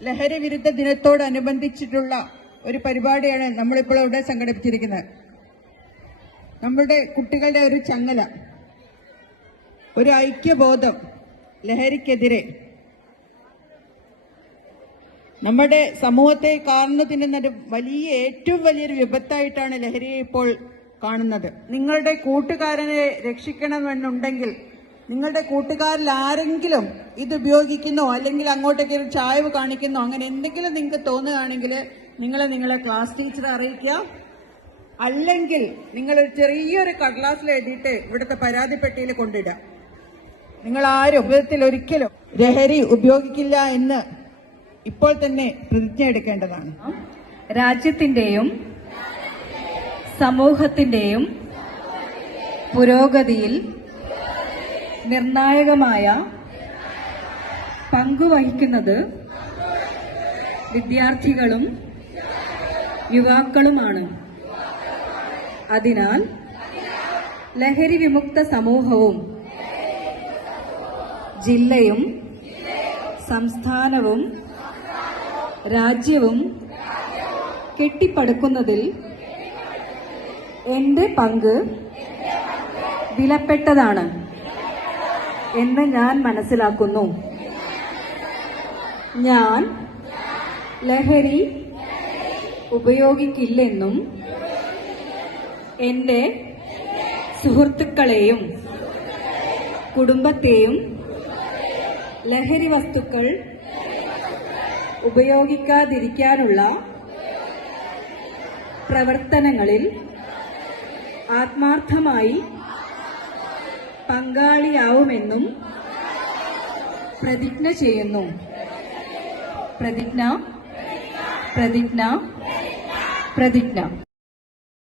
ലഹരി വിരുദ്ധ ദിനത്തോടനുബന്ധിച്ചിട്ടുള്ള ഒരു പരിപാടിയാണ് നമ്മളിപ്പോൾ ഇവിടെ സംഘടിപ്പിച്ചിരിക്കുന്നത്. നമ്മുടെ കുട്ടികളുടെ ഒരു ചങ്ങല, ഒരു ഐക്യബോധം ലഹരിക്കെതിരെ. നമ്മുടെ സമൂഹത്തെ കാർന്നു തിന്നുന്ന ഏറ്റവും വലിയൊരു വിപത്തായിട്ടാണ് ലഹരിയെ ഇപ്പോൾ കാണുന്നത്. നിങ്ങളുടെ കൂട്ടുകാരനെ രക്ഷിക്കണമെന്നുണ്ടെങ്കിൽ, നിങ്ങളുടെ കൂട്ടുകാരിൽ ആരെങ്കിലും ഇത് ഉപയോഗിക്കുന്നോ അല്ലെങ്കിൽ അങ്ങോട്ടേക്ക് ഒരു ചായവ് കാണിക്കുന്നോ അങ്ങനെ എന്തെങ്കിലും നിങ്ങൾക്ക് തോന്നുകയാണെങ്കിൽ നിങ്ങളെ ക്ലാസ് ടീച്ചറെ അറിയിക്കുക. അല്ലെങ്കിൽ നിങ്ങൾ ചെറിയൊരു കടലാസിൽ എഴുതിയിട്ട് ഇവിടുത്തെ പരാതിപ്പെട്ടിയിൽ കൊണ്ടിടുക. നിങ്ങൾ ആരും ജീവിതത്തിൽ ഒരിക്കലും ലഹരി ഉപയോഗിക്കില്ല എന്ന് ഇപ്പോൾ തന്നെ പ്രതിജ്ഞ എടുക്കേണ്ടതാണ്. രാജ്യത്തിന്റെയും സമൂഹത്തിന്റെയും പുരോഗതിയിൽ നിർണായകമായ പങ്കുവഹിക്കുന്നത് വിദ്യാർത്ഥികളും യുവാക്കളുമാണ്. അതിനാൽ ലഹരി വിമുക്ത സമൂഹവും ജില്ലയും സംസ്ഥാനവും രാജ്യവും കെട്ടിപ്പടുക്കുന്നതിൽ എന്റെ പങ്ക് വിലപ്പെട്ടതാണ് എന്ന് ഞാൻ മനസ്സിലാക്കുന്നു. ഞാൻ ലഹരി ഉപയോഗിക്കില്ലെന്നും എന്റെ സുഹൃത്തുക്കളെയും കുടുംബത്തെയും ലഹരി വസ്തുക്കൾ ഉപയോഗിക്കാതിരിക്കാനുള്ള പ്രവർത്തനങ്ങളിൽ ആത്മാർത്ഥമായി പങ്കാളിയാവുമെന്നും പ്രതിജ്ഞ ചെയ്യുന്നു. പ്രതിജ്ഞ.